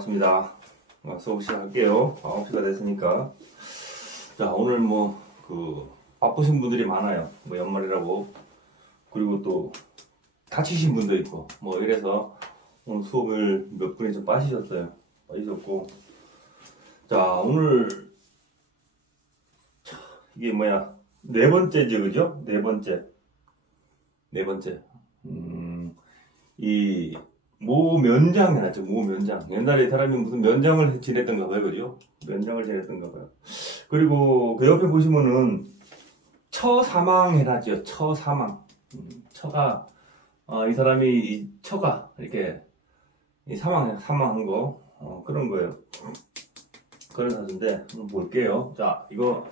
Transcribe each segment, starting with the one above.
반갑습니다. 수업 시작할게요. 9시가 됐으니까. 자, 오늘 바쁘신 분들이 많아요. 연말이라고. 그리고 또 다치신 분도 있고, 이래서 오늘 수업을 몇 분이 좀 빠지셨어요. 빠지셨고. 자, 오늘, 이게 네 번째죠, 그죠? 네 번째. 이 모면장 해놨죠. 모면장. 옛날에 사람이 무슨 면장을 지냈던가 봐요, 그죠? 면장을 지냈던가 봐요. 그리고 그 옆에 보시면은 처사망 해놨죠. 처사망. 처가 이 사람이 이 처가 이렇게 사망한 거 그런 거예요. 그런 사주인데 한번 볼게요. 자, 이거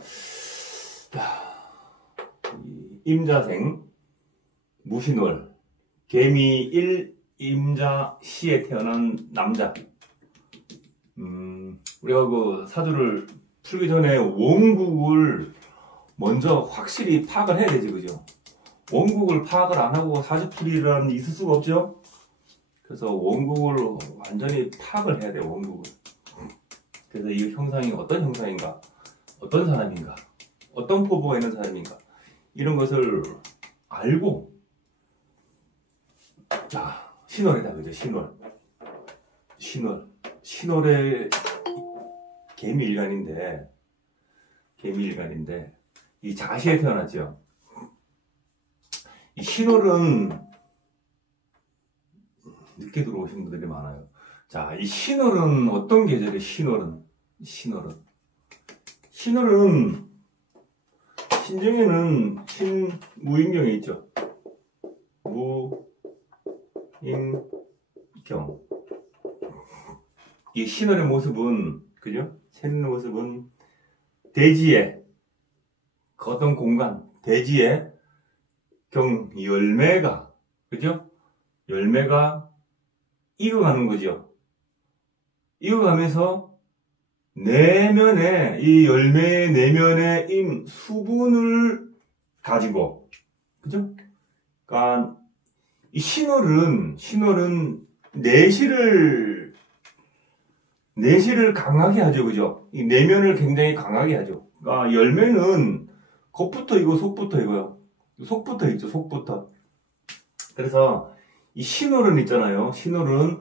임자생 무신월 개미 1 임자시에 태어난 남자. 우리가 그 사주를 풀기 전에 원국을 먼저 확실히 파악을 해야 되지, 그죠? 원국을 파악을 안 하고 사주풀이라는 있을 수가 없죠? 그래서 원국을 완전히 파악을 해야 돼요, 원국을. 그래서 이 형상이 어떤 형상인가, 어떤 사람인가, 어떤 포부가 있는 사람인가, 이런 것을 알고, 자, 신월이다, 그죠? 신월의 개미일간인데, 이 자시에 태어났죠. 이 신월은 늦게 들어오신 분들이 많아요. 자, 이 신월은 어떤 계절이에요? 신월은 신정에는 신무인경에 있죠. 무인경. 이 신월의 모습은, 그죠? 새는 모습은 대지에, 그 어떤 공간, 대지에 열매가, 그죠? 열매가 익어가는 거죠. 익어가면서 내면에, 이 열매의 내면에 수분을 가지고, 그죠? 그러니까 이 신월은 내실을 강하게 하죠, 그죠? 이 내면을 굉장히 강하게 하죠. 그러니까 열매는 겉부터 이거, 속부터 이거요. 속부터 있죠, 속부터. 그래서 이 신월은 있잖아요. 신월은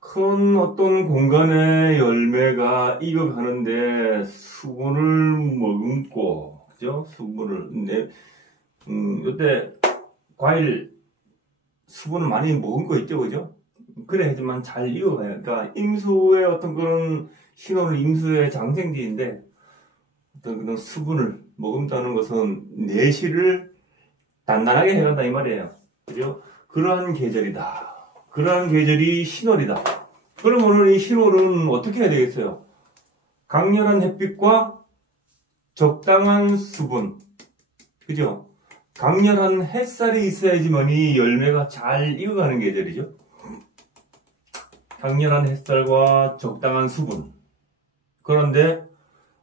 큰 어떤 공간에 열매가 익어가는데 수분을 머금고, 그죠? 요때 과일 수분을 많이 머금고 있죠, 그죠? 그래야지만 잘 익어가요. 그러니까 임수의 어떤 그런 신월은 임수의 장생지인데 어떤 그런 수분을 머금다는 것은 내실을 단단하게 해간다 이 말이에요. 그죠? 그러한 계절이다. 그러한 계절이 신월이다. 그러면 이 신월은 어떻게 해야 되겠어요? 강렬한 햇빛과 적당한 수분. 그죠? 강렬한 햇살이 있어야지만이 열매가 잘 익어가는 계절이죠. 강렬한 햇살과 적당한 수분. 그런데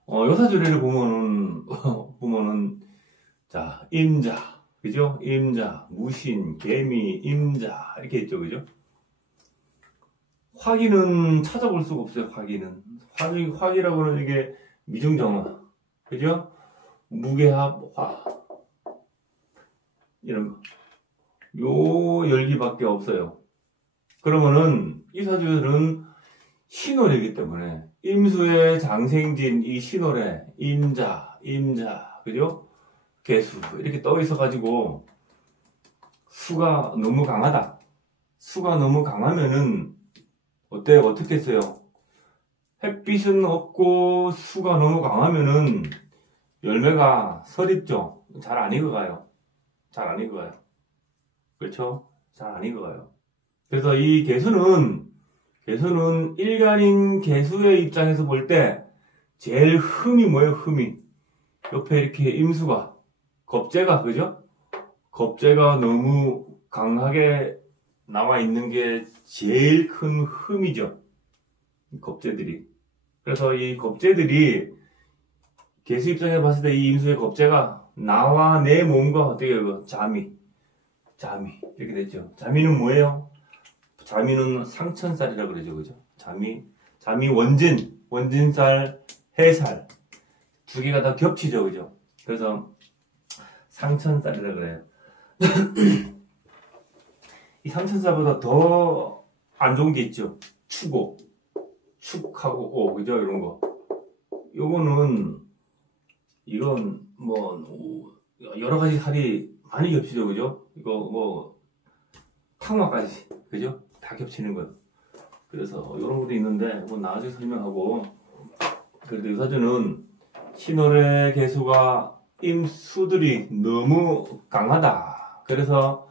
요사주례를 보면은 자, 임자, 그죠? 임자, 무신, 개미, 임자 이렇게 있죠, 그죠? 화기는 찾아볼 수가 없어요. 화기라고는 이게 미중정화, 그죠? 무게합, 화 이런 요 열기밖에 없어요. 그러면은 이 사주들은 신월이기 때문에 임수의 장생진 이 신월에 임자, 그죠? 개수 이렇게 떠 있어 가지고 수가 너무 강하다. 수가 너무 강하면은 어때요? 어떻게 했어요? 햇빛은 없고 수가 너무 강하면은 열매가 설입죠. 잘 안 익어가요. 그렇죠? 잘 안 익어가요. 그래서 이 개수는 일간인 개수의 입장에서 볼 때 제일 흠이 뭐예요? 흠이 옆에 이렇게 임수가 겁재가, 그죠? 겁재가 너무 강하게 나와 있는 게 제일 큰 흠이죠. 겁재들이. 그래서 이 겁재들이 개수 입장에서 봤을 때 이 임수의 겁재가 나와 내 몸과 어떻게 잠이 이렇게 됐죠. 자미는 뭐예요? 자미는 상천살이라고 그러죠, 그죠? 잠이 원진살, 해살 두 개가 다 겹치죠, 그죠? 그래서 상천살이라 그래요. 이 상천살보다 더 안 좋은 게 있죠. 축하고 오, 그죠? 이런 거. 이건 뭐 여러 가지 살이 많이 겹치죠, 그죠? 이거 뭐 탕화까지, 그죠? 다 겹치는 거예요. 그래서 이런 것도 있는데 뭐 나중에 설명하고. 그래도 이 사주는 신월의 개수가 임수들이 너무 강하다. 그래서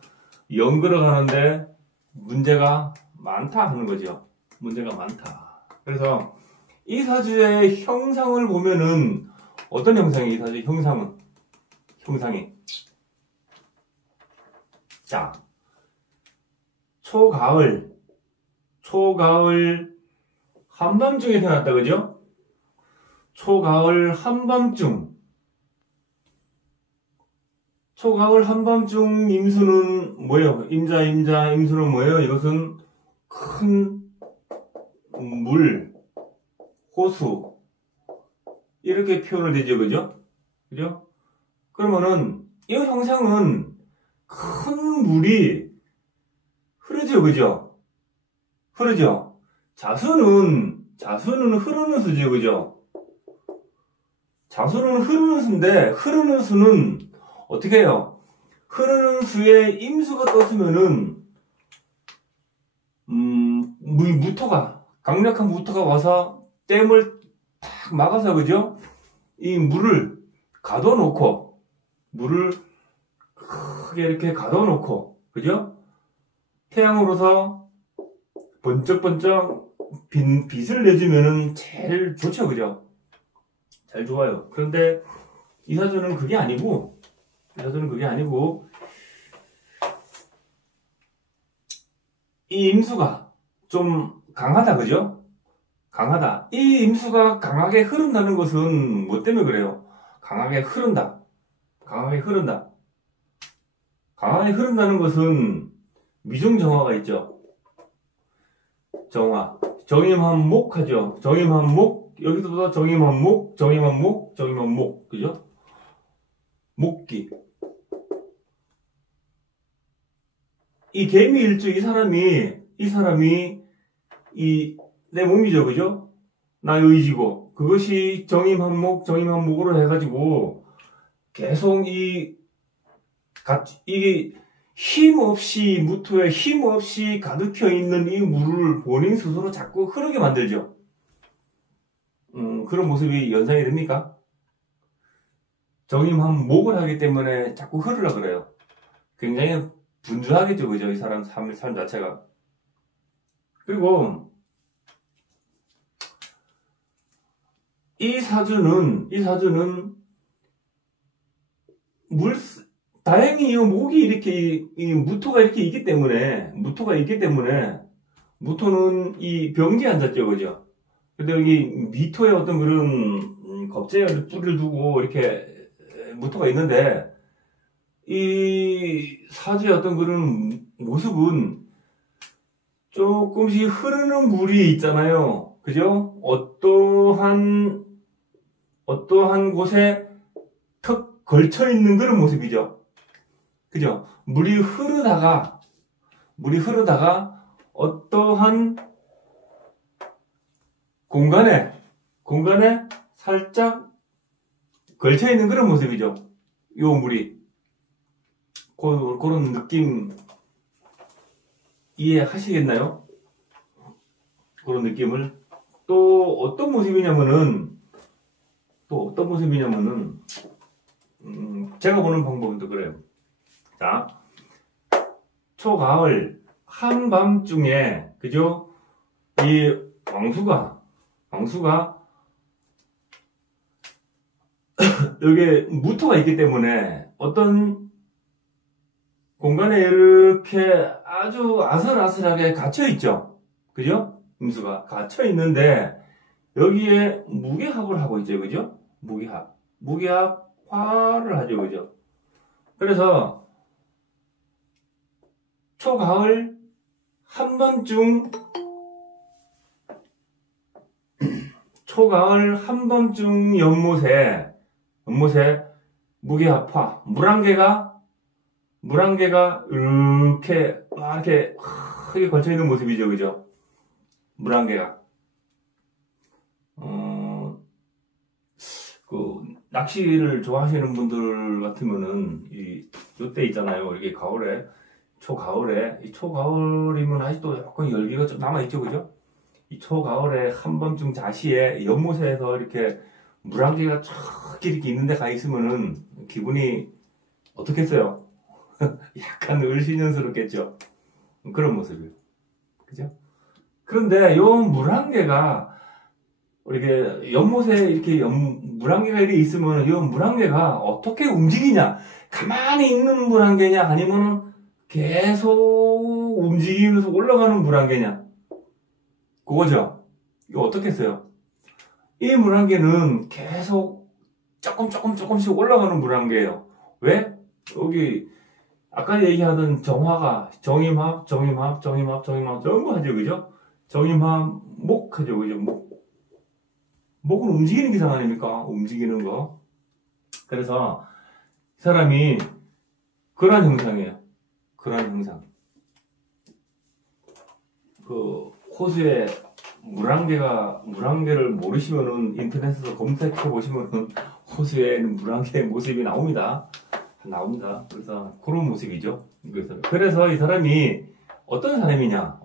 연글을 가는데 문제가 많다 하는 거죠. 문제가 많다. 그래서 이 사주의 형상을 보면은 어떤 형상이 이 사주의 형상이 자, 초가을 한밤중에 태어났다, 그죠? 초가을 한밤중 임수는 뭐예요? 임수는 뭐예요? 이것은 큰 물, 호수 이렇게 표현을 되죠, 그죠? 그러면은 이 형상은 큰 물이 흐르죠, 그죠? 자수는 흐르는 수죠, 그죠? 자수는 흐르는 수인데 흐르는 수는 어떻게 해요? 흐르는 수에 임수가 떴으면은 강력한 무토가 와서 댐을 탁 막아서, 그죠? 이 물을 물을 크게 이렇게 가둬놓고, 그죠? 태양으로서 번쩍번쩍 빛을 내주면은 제일 좋죠, 그죠? 잘 좋아요. 그런데 이 사주는 그게 아니고, 이 임수가 좀 강하다, 그죠? 강하다. 이 임수가 강하게 흐른다는 것은 뭐 때문에 그래요? 강하게 흐른다는 것은 미중정화가 있죠. 정임한목 하죠. 여기서부터 정임한목, 그죠? 목기. 이 개미일주 이 사람이 내 몸이죠, 그죠? 나 의지고 그것이 정임한목으로 해가지고 계속 이게 무토에 힘없이 가득혀 있는 이 물을 본인 스스로 자꾸 흐르게 만들죠. 그런 모습이 연상이 됩니까? 정임한목을 하기 때문에 자꾸 흐르라 그래요. 굉장히 분주하겠죠, 그죠? 이 사람 삶 자체가. 그리고 이 사주는 다행히 이 목이 이렇게 이 무토가 이렇게 있기 때문에 무토는 이 병지에 앉았죠, 그죠? 근데 여기 미토에 어떤 그런 겁재의 뿌리를 두고 이렇게 무토가 있는데 이 사주의 어떤 그런 모습은 조금씩 흐르는 물이 있잖아요, 그죠? 어떠한 곳에 턱 걸쳐 있는 그런 모습이죠, 그죠? 물이 흐르다가 어떠한 공간에 살짝 걸쳐 있는 그런 모습이죠. 요 물이 그런 느낌 이해하시겠나요? 그런 느낌을. 또 어떤 모습이냐면은 제가 보는 방법은 또 그래요. 자, 초가을 한밤중에, 그죠? 이 왕수가 여기에 무토가 있기 때문에 어떤 공간에 이렇게 아주 아슬아슬하게 갇혀있죠, 그죠? 임수가 갇혀있는데 여기에 무게합을 하고 있죠, 그죠? 무게합화를 하죠, 그죠? 그래서 초가을 한밤중 초가을 한밤중 연못에 무게합화 물안개가 이렇게 크게 걸쳐있는 모습이죠, 그죠? 물안개가 낚시를 좋아하시는 분들 같으면은 요때 있잖아요. 이게 초가을이면 아직도 약간 열기가 좀 남아있죠, 그죠? 이 초가을에 한밤중 자시에 연못에서 이렇게 물안개가 쫙 이렇게 있는 데 가 있으면은 기분이 어떻겠어요? 약간 을씨년스럽겠죠? 그런 모습이에요. 그죠? 그런데 요 물안개가 이렇게 연못에 이렇게 물안개가 이렇게 있으면 이 물안개가 어떻게 움직이냐? 가만히 있는 물안개냐? 아니면 계속 움직이면서 올라가는 물안개냐? 그거죠? 이거 어떻게 써요? 이 물안개는 계속 조금씩 올라가는 물안개예요. 왜? 여기 아까 얘기하던 정화가 정임합 전부 하죠, 그죠? 정임합 목 하죠, 그죠? 목은 움직이는 기상 아닙니까? 움직이는 거. 그래서 이 사람이 그런 형상이에요. 그런 형상. 호수에 물안개를 모르시면은 인터넷에서 검색해 보시면은 호수에는 물안개의 모습이 나옵니다. 그래서 그런 모습이죠. 그래서 이 사람이 어떤 사람이냐?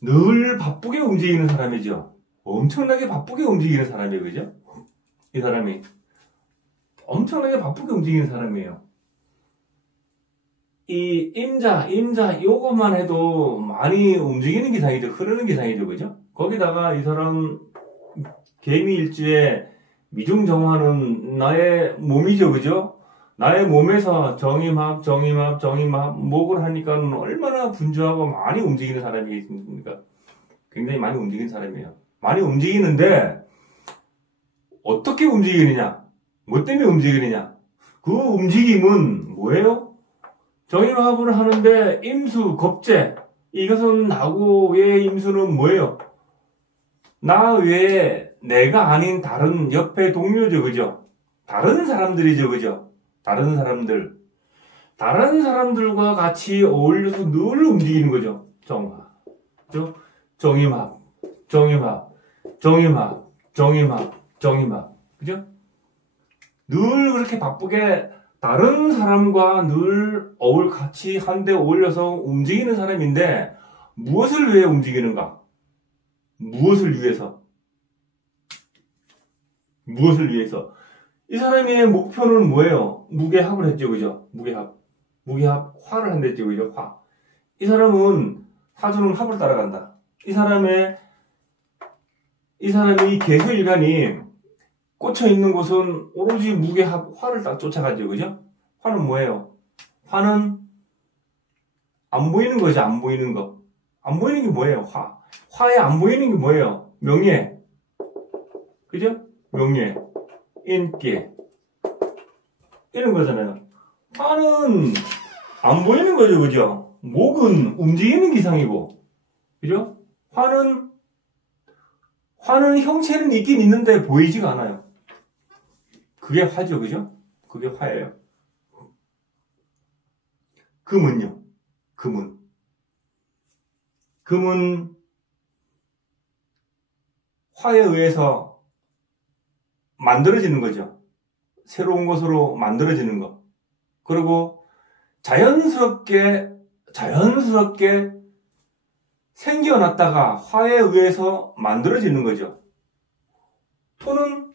늘 바쁘게 움직이는 사람이죠. 엄청나게 바쁘게 움직이는 사람이에요, 그죠? 이 사람이 엄청나게 바쁘게 움직이는 사람이에요. 이 임자 요것만 해도 많이 움직이는 기상이죠. 흐르는 기상이죠, 그죠? 거기다가 이 사람 개미일주에 미중정화는 나의 몸이죠, 그죠? 나의 몸에서 정임합 목을 하니까 얼마나 분주하고 많이 움직이는 사람이겠습니까? 굉장히 많이 움직이는 사람이에요. 많이 움직이는데 어떻게 움직이느냐? 뭐 때문에 움직이느냐? 그 움직임은 뭐예요? 정임합을 하는데 임수, 겁재 이것은 나고 외의 임수는 뭐예요? 나 외에 내가 아닌 다른 옆에 동료죠, 그죠? 다른 사람들이죠, 그죠? 다른 사람들과 같이 어울려서 늘 움직이는 거죠. 정화. 그죠? 정임합. 그죠? 늘 그렇게 바쁘게 다른 사람과 늘 같이 한데 어울려서 움직이는 사람인데 무엇을 위해 움직이는가? 무엇을 위해서? 이 사람의 목표는 뭐예요? 무게합을 했죠, 그죠? 무게합, 화를 한댔죠, 그죠? 화. 이 사람은 사주는 합을 따라간다. 이 사람이 개수일간이 꽂혀 있는 곳은 오로지 무게합, 화를 딱 쫓아가죠, 그죠? 화는 뭐예요? 화는 안 보이는 거죠, 안 보이는 거. 안 보이는 게 뭐예요? 화에 안 보이는 게 뭐예요? 명예. 그죠? 명예. 인기. 이런 거잖아요. 화는 안 보이는 거죠, 그죠? 목은 움직이는 기상이고, 그죠? 화는 형체는 있긴 있는데 보이지가 않아요. 그게 화죠, 그죠? 그게 화예요. 금은요? 금은 화에 의해서 만들어지는 거죠. 새로운 것으로 만들어지는 것. 그리고 자연스럽게 생겨났다가 화에 의해서 만들어지는 거죠. 토는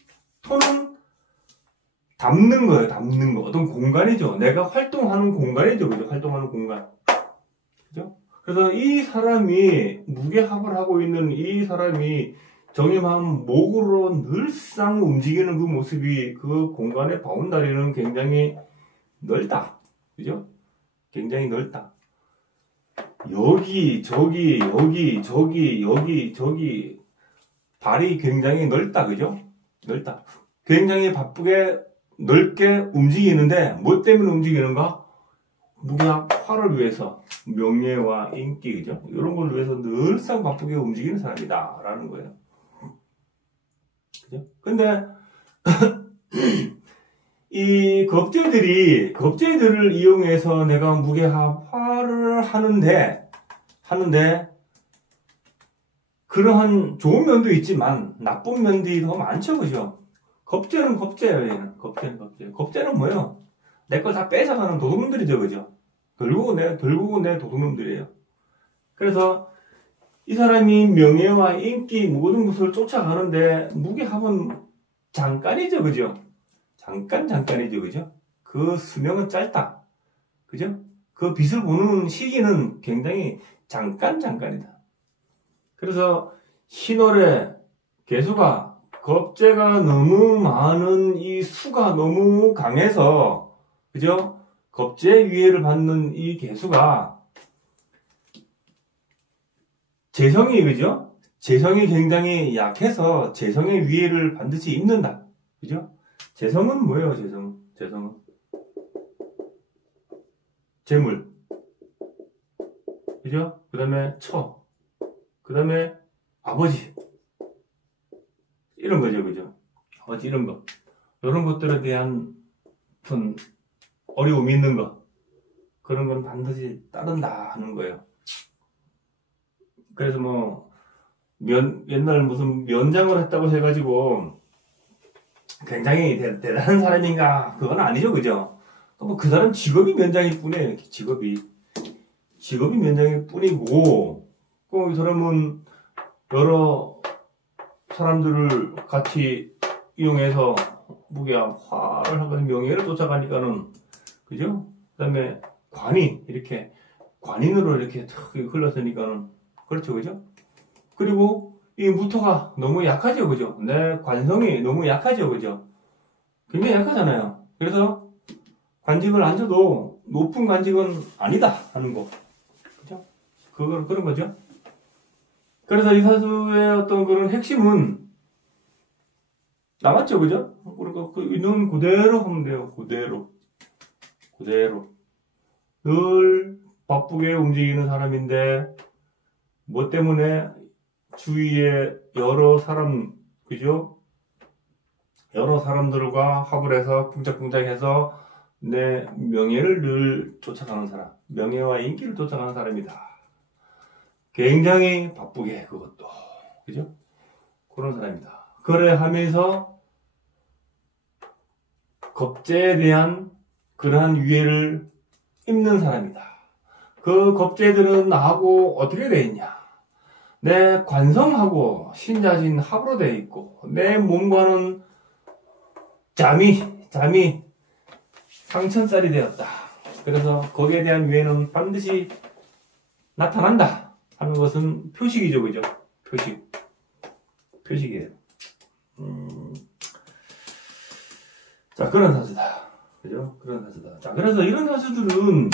담는 거예요, 담는 거. 어떤 공간이죠. 내가 활동하는 공간이죠, 그죠? 활동하는 공간. 그죠? 그래서 이 사람이 무게합을 하고 있는 이 사람이 정임한 목으로 늘상 움직이는 그 모습이 그 공간의 바운다리는 굉장히 넓다. 그죠? 굉장히 넓다. 여기, 저기, 발이 굉장히 넓다. 그죠? 넓다. 굉장히 바쁘게 넓게 움직이는데 뭐 때문에 움직이는가? 무게와 화를 위해서 명예와 인기, 그죠? 이런 걸 위해서 늘상 바쁘게 움직이는 사람이다 라는 거예요. 그죠? 근데 이 겁재들을 이용해서 내가 무게합화를 하는데 그러한 좋은 면도 있지만 나쁜 면들이 더 많죠, 그죠? 겁재는 겁재예요, 얘는. 겁재는 뭐예요? 내 걸 다 뺏어가는 도둑놈들이죠, 그죠? 결국은 내 도둑놈들이에요. 그래서 이 사람이 명예와 인기 모든 것을 쫓아가는데 무게합은 잠깐이죠, 그죠? 잠깐이죠, 그죠? 그 수명은 짧다, 그죠? 그 빛을 보는 시기는 굉장히 잠깐이다. 그래서 신월에 개수가 겁재가 너무 많은 이 수가 너무 강해서, 그죠? 겁재의 위해를 받는 이 개수가 재성이, 그죠? 재성이 굉장히 약해서 재성의 위해를 반드시 입는다, 그죠? 재성은 뭐예요? 재성은 재물, 그죠? 그 다음에 처, 그 다음에 아버지, 이런 거죠, 그죠? 아버지, 이런 거, 이런 것들에 대한 어떤 어려움이 있는 거, 그런 건 반드시 따른다 하는 거예요. 그래서 뭐 옛날 무슨 면장을 했다고 해가지고 굉장히 대단한 사람인가, 그건 아니죠, 그죠? 뭐 그 사람 직업이 면장일 뿐이에요. 직업이 면장일 뿐이고, 그 사람은 여러 사람들을 같이 이용해서 무게합화를 하고 명예를 쫓아가니까는, 그죠? 그 다음에 관인으로 이렇게 탁 흘렀으니까는, 그렇죠, 그죠? 그리고 이 무토가 너무 약하죠, 그죠? 내 관성이 너무 약하죠, 그죠? 굉장히 약하잖아요. 그래서 관직을 앉아도 높은 관직은 아니다 하는 거, 그죠? 그런 거죠. 그래서 이 사주의 어떤 그런 핵심은 남았죠, 그죠? 그리고 그 있는 그대로 하면 돼요. 그대로 늘 바쁘게 움직이는 사람인데, 뭐 때문에 주위에 여러 사람, 그죠? 여러 사람들과 합을 해서 쿵짝쿵짝해서 내 명예를 늘 쫓아가는 사람, 명예와 인기를 쫓아가는 사람이다. 굉장히 바쁘게, 그것도, 그죠? 그런 사람이다. 그래 하면서 겁재에 대한 그러한 위해를 입는 사람이다. 그 겁재들은 나하고 어떻게 되어 있냐? 내 관성하고 신자진 합으로 되어 있고, 내 몸과는 잠이 상천살이 되었다. 그래서 거기에 대한 위해는 반드시 나타난다 하는 것은 표식이죠, 그죠? 표식이에요. 자, 그런 사주다, 그죠? 그런 사주다. 자, 그래서 이런 사주들은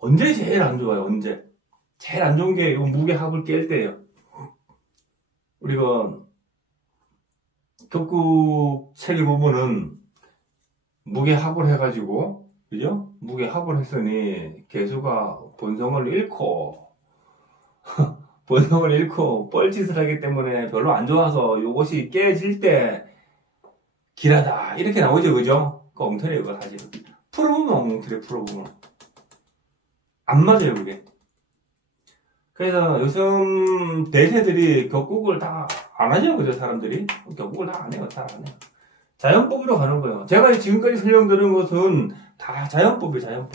언제 제일 안 좋아요? 제일 안 좋은 게 이 무게합을 깰 때예요. 우리가 격국 책을 보면은 무게합을 해가지고, 그죠? 무게합을 했으니 개수가 본성을 잃고 뻘짓을 하기 때문에 별로 안 좋아서 요것이 깨질 때 길하다 이렇게 나오죠, 그죠? 그 엉터리예요, 그거 사실은. 풀어보면 엉터리, 풀어보면 안 맞아요, 그게. 그래서 요즘 대세들이 격국을 다 안 하죠, 그죠? 사람들이 격국을 다 안 해요. 자연법으로 가는 거예요. 제가 지금까지 설명드린 것은 다 자연법이에요.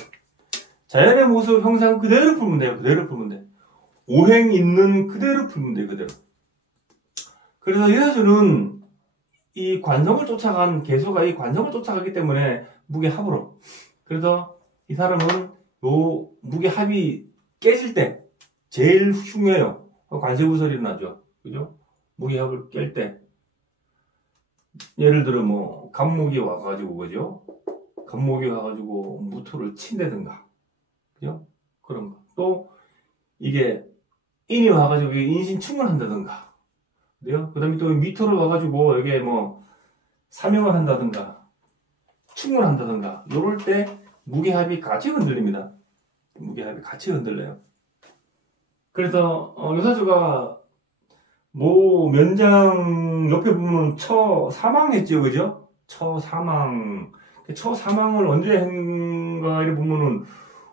자연의 모습 형상 그대로 풀면 돼요. 오행 있는 그대로 풀면 돼요, 그대로. 그래서 이 사주는 이 관성을 쫓아간 개수가 이 관성을 쫓아가기 때문에 무게합으로. 그래서 이 사람은 요 무게합이 깨질 때 제일 흉해요. 관세구설이 나죠, 그죠? 무게합을 깰 때. 예를 들어 뭐 간목이 와가지고, 그죠? 간목이 와가지고 무토를 친다든가, 그죠? 그런 거. 또 이게 인이 와가지고 인신충을 한다든가, 그래요? 그 다음에 또 미토를 와가지고 이게 뭐 사명을 한다든가, 충분한다던가 요럴 때 무게합이 같이 흔들립니다. 무게합이 같이 흔들려요. 그래서 이 사주가 모 면장 옆에 보면 처사망했죠, 그죠? 처사망. 처사망을 언제 했는가 이래 보면은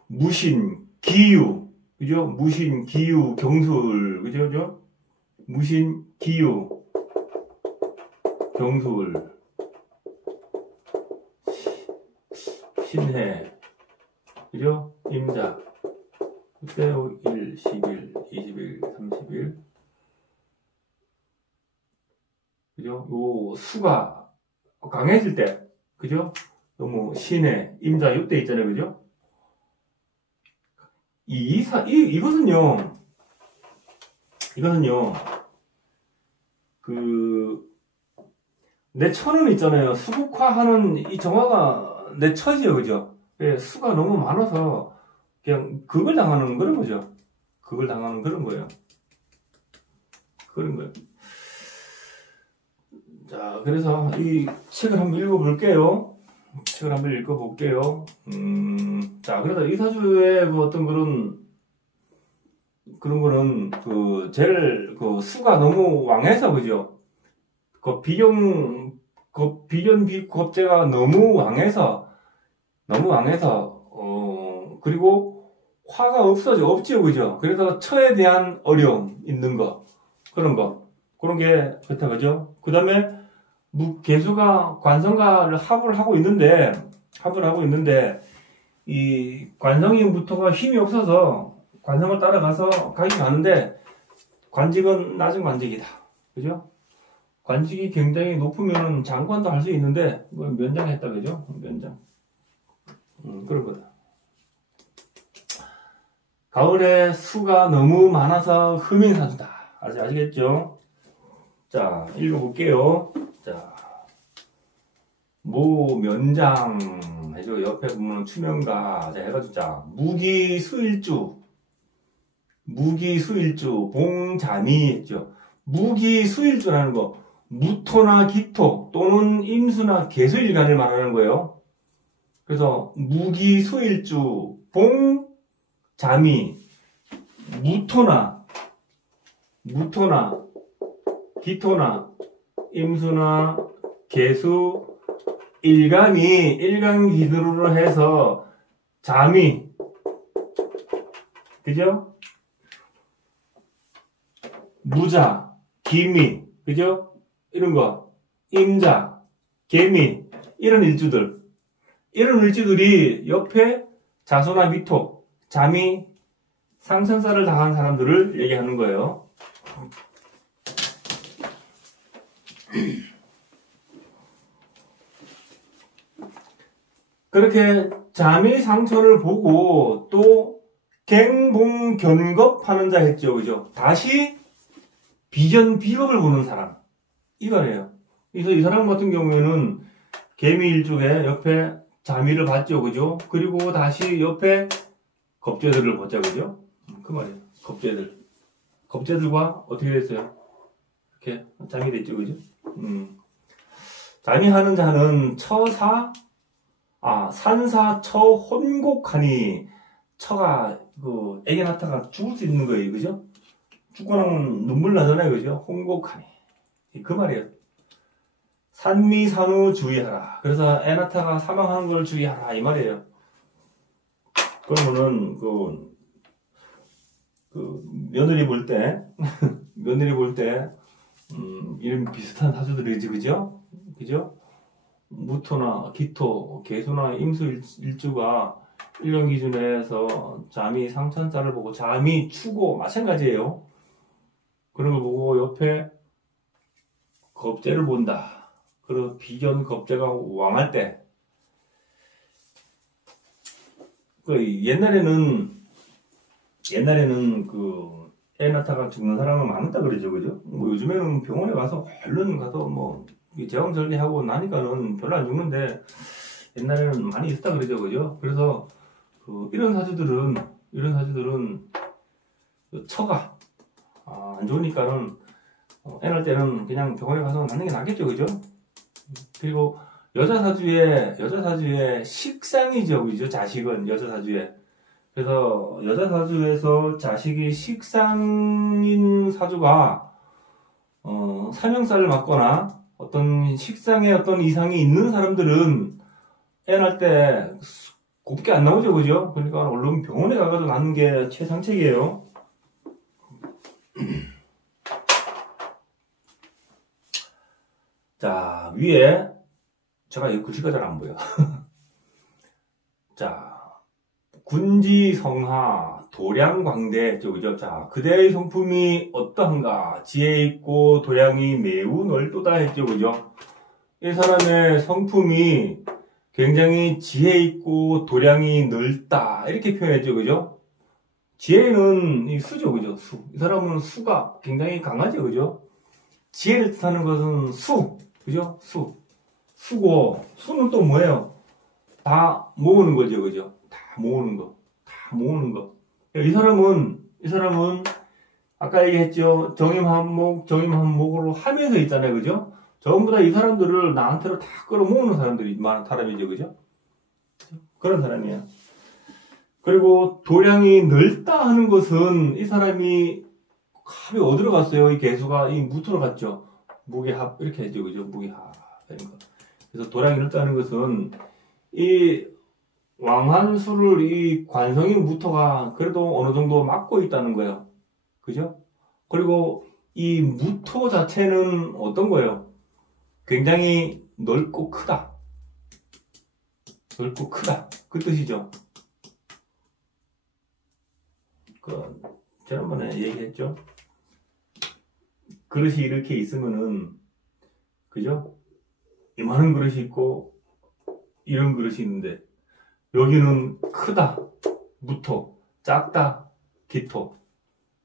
무신, 기유, 그죠? 무신, 기유, 경술, 그죠? 무신, 기유, 경술, 신해, 그죠? 임자. 그때 1, 10일, 20일, 30일. 그죠? 요 수가 강해질 때, 그죠? 너무 신해, 임자, 이때 있잖아요, 그죠? 이것은요, 내 처는 있잖아요. 수국화하는 이 정화가 내 처지요, 그죠? 예, 수가 너무 많아서 그냥 극을 당하는 그런 거죠. 극을 당하는 그런 거예요. 그런 거예요. 자, 그래서 이 책을 한번 읽어볼게요. 자, 그래서 이 사주의 뭐 어떤 그런 거는 제일 수가 너무 왕해서, 그죠? 비견비겁제가 너무 왕해서, 그리고 화가 없지요, 그죠? 그래서 처에 대한 어려움 있는 거, 그런 게 그렇다, 그죠? 그 다음에 개수가 관성가를 합을 하고 있는데, 이 관성이부터가 힘이 없어서 관성을 따라가서 가긴 가는데, 관직은 낮은 관직이다. 그죠? 관직이 굉장히 높으면 장관도 할 수 있는데, 면장했다, 그죠? 면장. 그런 거다. 가을에 수가 너무 많아서 흠인사주다. 아시겠죠? 자, 읽어볼게요. 자, 모면장 해줘. 옆에 보면 추명가. 자, 해가지고, 자, 무기수일주, 봉자미 했죠. 무기수일주라는 거, 무토나 기토 또는 임수나 개수일간을 말하는 거예요. 그래서 무기수일주, 봉자미, 무토나 기토나 임수나 개수 일간 기준으로 해서 자미, 그죠? 무자, 기미, 그죠? 이런 거, 임자, 개미, 이런 일주들이 옆에 자소나 미토, 자미, 상천사를 당한 사람들을 얘기하는 거예요. 그렇게 자미 상천을 보고 또 갱봉견겁하는 자 했죠, 그죠? 다시 비견비겁을 보는 사람, 이거래요. 그래서 이 사람 같은 경우에는 개미일족에 옆에 자미를 봤죠, 그죠? 그리고 다시 옆에 겁재들을 봤죠, 그죠? 그 말이에요. 겁재들과 어떻게 됐어요? 이렇게 잠이 됐죠, 그죠? 자미하는 자는 산사처혼곡하니, 처가 애기 낳다가 죽을 수 있는 거예요, 그죠? 죽고 나면 눈물 나잖아요, 그죠? 혼곡하니, 그 말이에요. 산미산후 주의하라. 그래서 애 낳다가 사망하는 걸 주의하라, 이 말이에요. 그러면은 며느리 볼 때 이런 비슷한 사주들이지, 그죠? 무토나 기토, 개수나 임수 일주가 1년 기준에서 자미 상천자를 보고, 자미 추고 마찬가지예요. 그런 걸 보고 옆에 겁재를 본다. 그리고 비견 겁재가 왕할 때, 옛날에는 애 낳다가 죽는 사람은 많았다 그러죠, 그죠? 요즘에는 병원에 가서 얼른 가서 제왕절개하고 나니까는 별로 안 죽는데, 옛날에는 많이 있었다 그러죠, 그죠? 그래서 이런 사주들은 처가 안 좋으니까는 애 낳을 때는 그냥 병원에 가서 낳는 게 낫겠죠, 그죠? 그리고 여자 사주의 식상이죠. 그죠? 자식은 여자 사주에. 그래서 여자 사주에서 자식이 식상인 사주가 삼형살을 맞거나 어떤 식상에 어떤 이상이 있는 사람들은 애 낳을 때 곱게 안 나오죠. 그죠? 그러니까 얼른 병원에 가가지고 낳는 게 최상책이에요. 자, 위에 제가 이 글씨가 잘 안 보여. 자, 군지성하 도량광대 그죠? 자, 그대의 성품이 어떠한가? 지혜 있고 도량이 매우 넓도다 했죠. 그죠? 이 사람의 성품이 굉장히 지혜 있고 도량이 넓다 이렇게 표현했죠. 그죠? 지혜는 이 수죠. 그죠? 수. 이 사람은 수가 굉장히 강하죠. 그죠? 지혜를 뜻하는 것은 수. 그죠? 수. 수고, 수는 또 뭐예요? 다 모으는 거죠. 그죠? 다 모으는 거. 다 모으는 거. 이 사람은 아까 얘기했죠. 정임한목으로 하면서 있잖아요. 그죠? 전부 다 이 사람들을 나한테로 다 끌어모으는 사람들이 많은 사람이죠. 그죠? 그런 사람이에요. 그리고 도량이 넓다 하는 것은 이 사람이 합이 어디로 갔어요? 이 개수가 이 무토로 갔죠. 무게합 이렇게 했죠. 그죠? 무게합 이런 거. 그래서 도량이 넓다는 것은 이 왕한수를 이 관성인 무토가 그래도 어느 정도 막고 있다는 거예요. 그죠? 그리고 이 무토 자체는 어떤 거예요? 굉장히 넓고 크다. 넓고 크다. 그 뜻이죠. 지난번에 얘기했죠. 그릇이 이렇게 있으면은, 그죠? 이만한 그릇이 있고, 이런 그릇이 있는데, 여기는 크다, 무토, 작다, 기토.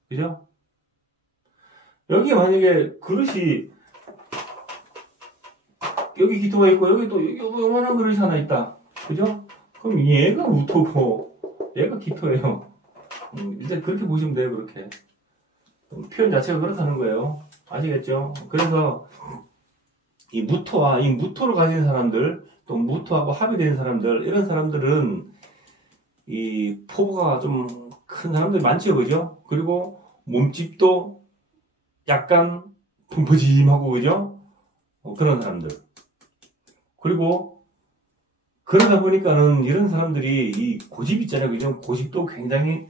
그죠? 여기 만약에 그릇이, 여기 기토가 있고, 여기 또 요만한 그릇이 하나 있다. 그죠? 그럼 얘가 무토고, 얘가 기토예요. 이제 그렇게 보시면 돼요, 그렇게. 표현 자체가 그렇다는 거예요. 아시겠죠? 그래서, 이 무토를 가진 사람들, 또 무토하고 합이 된 사람들, 이런 사람들은, 이 포부가 좀 큰 사람들이 많죠, 그죠? 그리고 몸집도 약간 펑퍼짐하고, 그죠? 그런 사람들. 그리고, 그러다 보니까는 이런 사람들이 이 고집 있잖아요, 그죠? 고집도 굉장히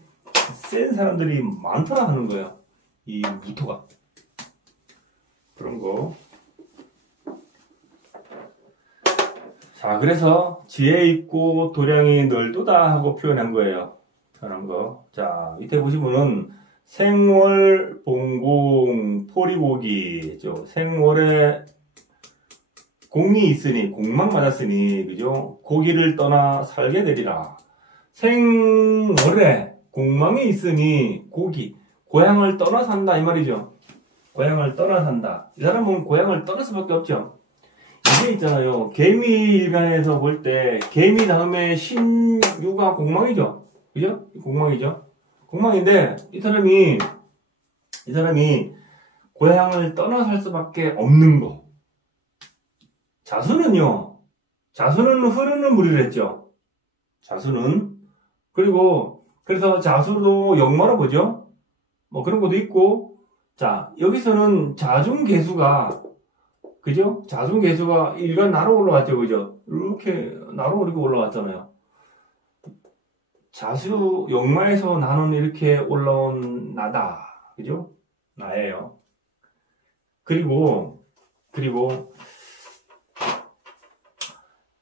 센 사람들이 많더라 하는 거예요. 이 무토가. 그런 거. 자, 그래서 지혜 있고 도량이 넓도다 하고 표현한 거예요. 그런 거. 자, 밑에 보시면은 생월, 봉공, 포리고기. 생월에 공이 있으니, 공막 맞았으니, 그죠? 고기를 떠나 살게 되리라. 생월에 공망이 있으니 고기, 고향을 떠나 산다 이 말이죠. 고향을 떠나 산다. 이 사람은 고향을 떠날 수밖에 없죠. 이게 있잖아요. 개미일간에서 볼 때 개미 다음에 신유가 공망이죠. 그죠? 공망이죠. 공망인데 이 사람이 고향을 떠나 살 수밖에 없는 거. 자수는요. 자수는 흐르는 물이랬죠. 자수는. 그리고 그래서 자수도 역마로 보죠. 뭐 그런 것도 있고. 자, 여기서는 자중개수가 그죠? 자중개수가 일간 나로 올라갔죠. 그죠? 이렇게 나로 이렇게 올라갔잖아요. 자수 역마에서 나는 이렇게 올라온 나다. 그죠? 나예요. 그리고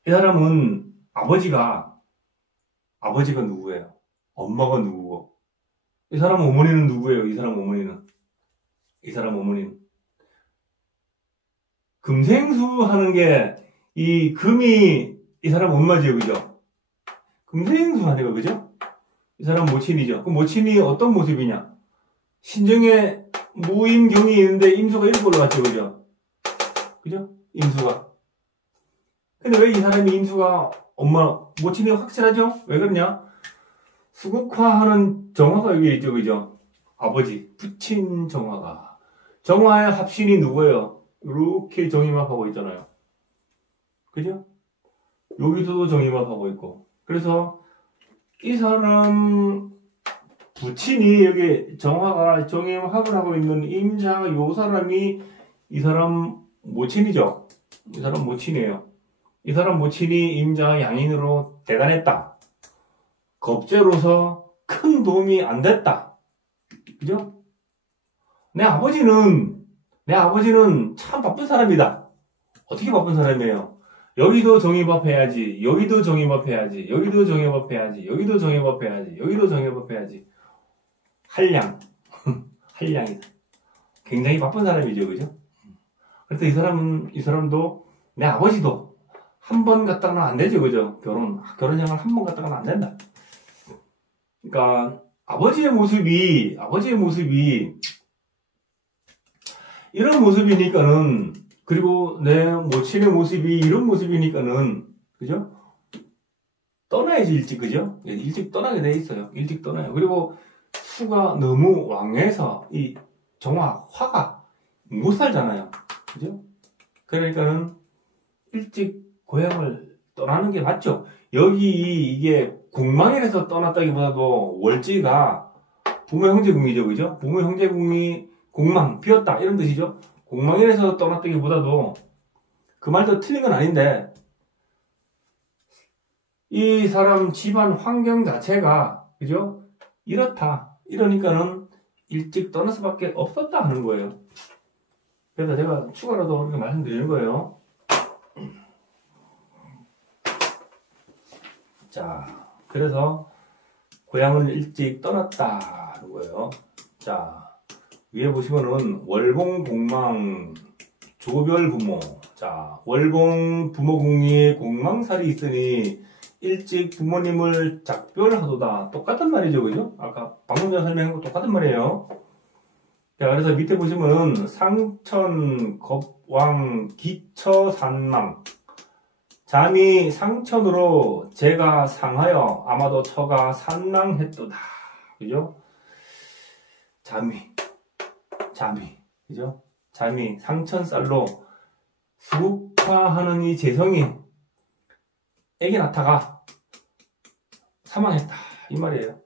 이 사람은 아버지가 누구예요? 엄마가 누구고? 이 사람 어머니는 누구예요? 이 사람 어머니는 금생수 하는 게 이 금이 이 사람 엄마죠, 그죠? 금생수 하는 거, 그죠? 이 사람 모친이죠. 그 모친이 어떤 모습이냐? 신정에 무임경이 있는데 임수가 이렇게 올라갔죠, 그죠? 그죠? 임수가. 근데 왜 이 사람이 임수가 엄마, 모친이 확실하죠? 왜 그러냐? 수국화하는 정화가 여기 있죠, 그죠? 아버지, 부친 정화가. 정화의 합신이 누구예요? 이렇게 정임합하고 있잖아요. 그죠? 여기서도 정임합하고 있고. 그래서 이 사람 부친이 여기 정화가 정임합을 하고 있는 임자가 요 사람이 이 사람 모친이죠. 이 사람 모친이에요. 이 사람 모친이 임자 양인으로 대단했다. 겁재로서 큰 도움이 안 됐다. 그죠? 내 아버지는 참 바쁜 사람이다. 어떻게 바쁜 사람이에요? 여기도 정의법해야지, 여기도 정의법해야지, 여기도 정의법해야지, 여기도 정의법해야지, 여기도 정의법해야지. 한량, 한량이다. 굉장히 바쁜 사람이죠, 그죠? 그래서 이 사람도 내 아버지도 한 번 갔다가는 안 되죠, 그죠? 결혼 생활 한 번 갔다가는 안 된다. 그러니까 아버지의 모습이 이런 모습이니까는, 그리고 내 모친의 모습이 이런 모습이니까는, 그죠? 떠나야지, 일찍, 그죠? 일찍 떠나게 돼 있어요. 일찍 떠나요. 그리고 수가 너무 왕해서 이 화가 못 살잖아요. 그죠? 그러니까는 일찍 고향을 떠나는 게 맞죠. 여기 이게 공망일에서 떠났다기보다도 월지가 부모 형제궁이죠, 그죠? 부모 형제궁이 공망, 비었다 이런 뜻이죠. 공망일에서 떠났다기보다도 그 말도 틀린 건 아닌데, 이 사람 집안 환경 자체가, 그죠? 이렇다. 이러니까는 일찍 떠날 수밖에 없었다 하는 거예요. 그래서 제가 추가로도 이렇게 말씀드리는 거예요. 자, 그래서 고향을 일찍 떠났다 하는 거예요. 자, 위에 보시면은 월봉 공망 조별 부모. 자, 월봉 부모궁리에 공망살이 있으니 일찍 부모님을 작별하도다. 똑같은 말이죠, 그죠? 아까 방금 전에 설명한 거 똑같은 말이에요. 자, 그래서 밑에 보시면은 상천 겁왕 기처 산망. 잠이 상천으로 제가 상하여 아마도 처가 산망했도다. 그죠? 잠이, 그죠? 잠이 상천쌀로 수국화하는 이 재성이 애기 낳다가 사망했다. 이 말이에요.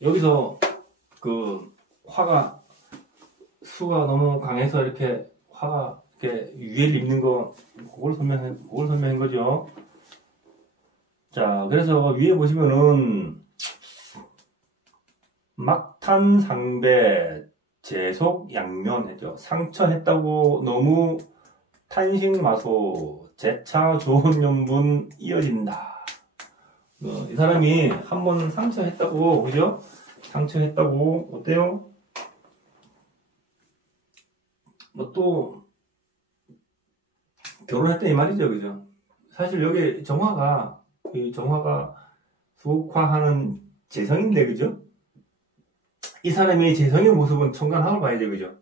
여기서 그 수가 너무 강해서 이렇게 화가 이렇게 위해를 입는 거, 그걸 설명한 거죠. 자, 그래서 위에 보시면은 막탄상배 재속 양면했죠. 상처했다고 너무 탄식마소 재차 좋은 연분 이어진다. 이 사람이 한번 상처했다고, 그죠? 상처했다고 어때요? 뭐 또 결혼했다 이 말이죠, 그죠? 사실 여기 정화가 수국화하는 재성인데, 그죠? 이 사람의 재성의 모습은 청간합을 봐야 돼, 그죠?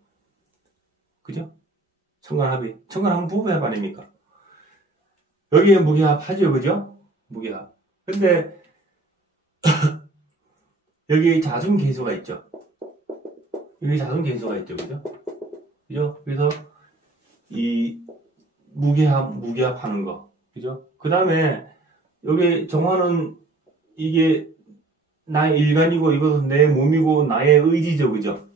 그죠? 청간합 부부합 아닙니까? 여기에 무기합 하죠, 그죠? 무기합. 근데 여기 자중계수가 있죠. 여기 자중계수가 있죠, 그죠? 그죠? 그래서 이 무기합 하는 거, 그죠? 그 다음에 여기 정화는 이게 나의 일간이고 이것은 내 몸이고 나의 의지죠, 그죠?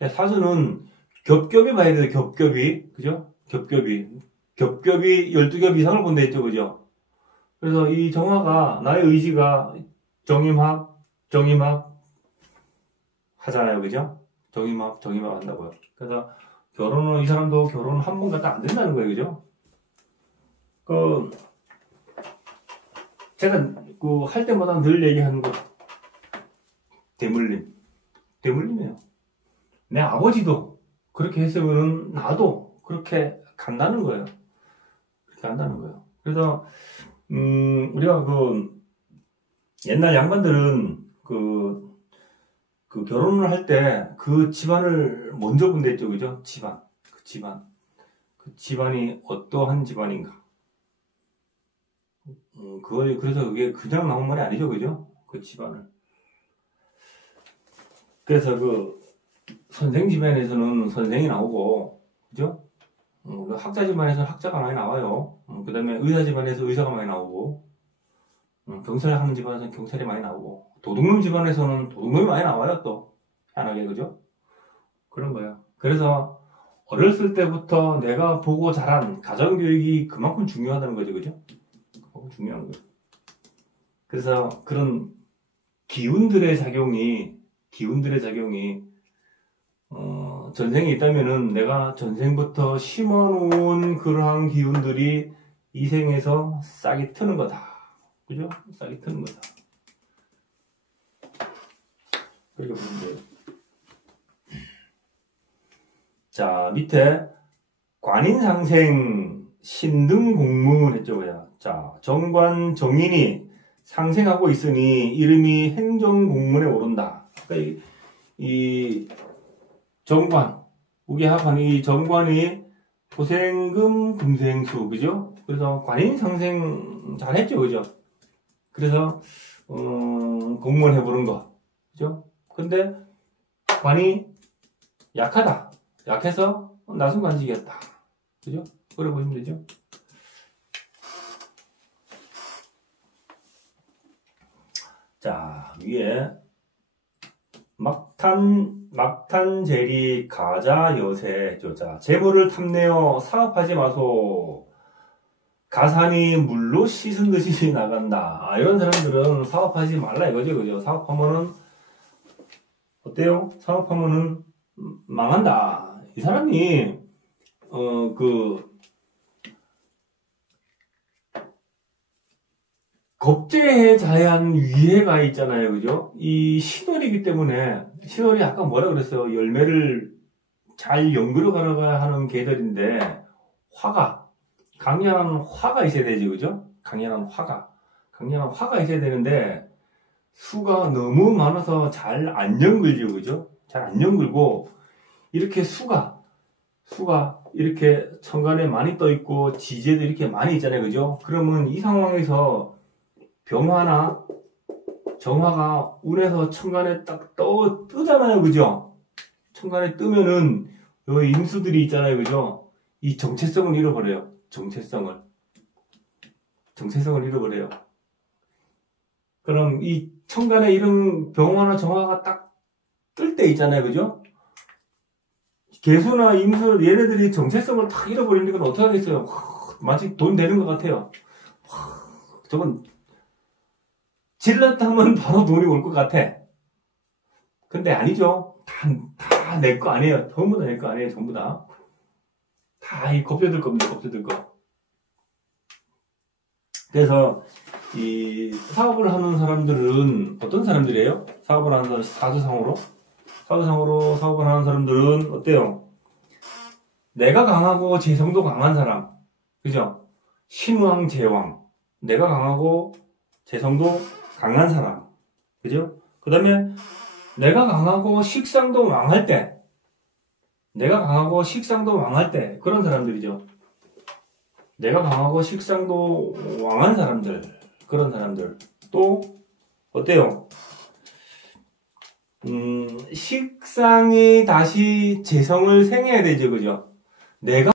사주는 겹겹이 봐야 돼요, 겹겹이. 그죠? 겹겹이 12겹 이상을 본다 했죠, 그죠? 그래서 이 정화가, 나의 의지가 정임합 하잖아요, 그죠? 정임합 한다고요. 그래서 이 사람도 결혼 한 번 갖다 안 된다는 거예요, 그죠? 제가 할 때마다 늘 얘기하는 거, 대물림이에요. 내 아버지도 그렇게 했으면 나도 그렇게 간다는 거예요. 그래서 우리가 옛날 양반들은 결혼을 할 때 그 집안을 먼저 본다 했죠, 그죠? 그 집안이 어떠한 집안인가. 그래서 그게 그냥 나온 말이 아니죠, 그죠? 그 집안을. 그래서 선생 집안에서는 선생이 나오고, 그죠? 학자 집안에서는 학자가 많이 나와요. 그 다음에 의사 집안에서 의사가 많이 나오고, 경찰 하는 집안에서는 경찰이 많이 나오고, 도둑놈 집안에서는 도둑놈이 많이 나와요, 또. 희한하게, 그죠? 그런 거야. 그래서, 어렸을 때부터 내가 보고 자란 가정교육이 그만큼 중요하다는 거죠, 그죠? 중요한 거예요. 그래서 그런 기운들의 작용이, 전생에 있다면은 내가 전생부터 심어놓은 그러한 기운들이 이 생에서 싹이 트는 거다. 그죠? 싹이 트는 거다. 그렇게 보면 돼요. 자, 밑에 관인상생 신등공문 했죠, 뭐야. 자, 정관 정인이 상생하고 있으니 이름이 행정공문에 오른다. 그러니까 이 정관, 우계합한 이 정관이 토생금 금생수, 그죠? 그래서 관인상생 잘했죠, 그죠? 그래서 공무원 해보는 거, 그죠? 근데 관이 약하다. 약해서 나순간직이었다. 그죠? 그래 보시면 되죠? 자, 위에 막탄제리 가자 여세 조자 재물을 탐내어 사업하지 마소. 가산이 물로 씻은 듯이 나간다. 이런 사람들은 사업하지 말라 이거죠, 그죠? 사업하면은 어때요? 사업하면은 망한다. 이 사람이 겁제에 자해한 위해가 있잖아요, 그죠? 이 신월이기 때문에 신월이 아까 뭐라 그랬어요? 열매를 잘 연그러 가려가 하는 계절인데 강렬한 화가 있어야 되지, 그죠? 강렬한 화가 있어야 되는데 수가 너무 많아서 잘 안 연글죠, 그죠? 잘 안 연글고 이렇게 수가 이렇게 천간에 많이 떠 있고 지제도 이렇게 많이 있잖아요, 그죠? 그러면 이 상황에서 병화나 정화가 운에서 천간에 딱 뜨잖아요, 그죠? 천간에 뜨면은 여기 임수들이 있잖아요, 그죠? 이 정체성을 잃어버려요. 정체성을 잃어버려요. 그럼 이 천간에 이런 병화나 정화가 딱 뜰 때 있잖아요, 그죠? 개수나 임수 얘네들이 정체성을 탁 잃어버리니까 어떻게 하겠어요? 마치 돈 되는 것 같아요. 저건 질렀다 하면 바로 돈이 올 것 같아. 근데 아니죠. 다 내 거 아니에요. 전부 다 내 거 아니에요. 전부 다. 다 이 겁제들 겁니다. 겁제들 거. 그래서 이 사업을 하는 사람들은 어떤 사람들이에요? 사업을 하는 사람 사주상으로 사업을 하는 사람들은 어때요? 내가 강하고 재성도 강한 사람, 그죠? 신왕 제왕, 내가 강하고 재성도 강한 사람, 그죠? 그 다음에 내가 강하고 식상도 왕할 때 그런 사람들이죠. 내가 강하고 식상도 왕한 사람들, 그런 사람들. 또 어때요? 식상이 다시 재성을 생해야 되죠, 그죠? 내가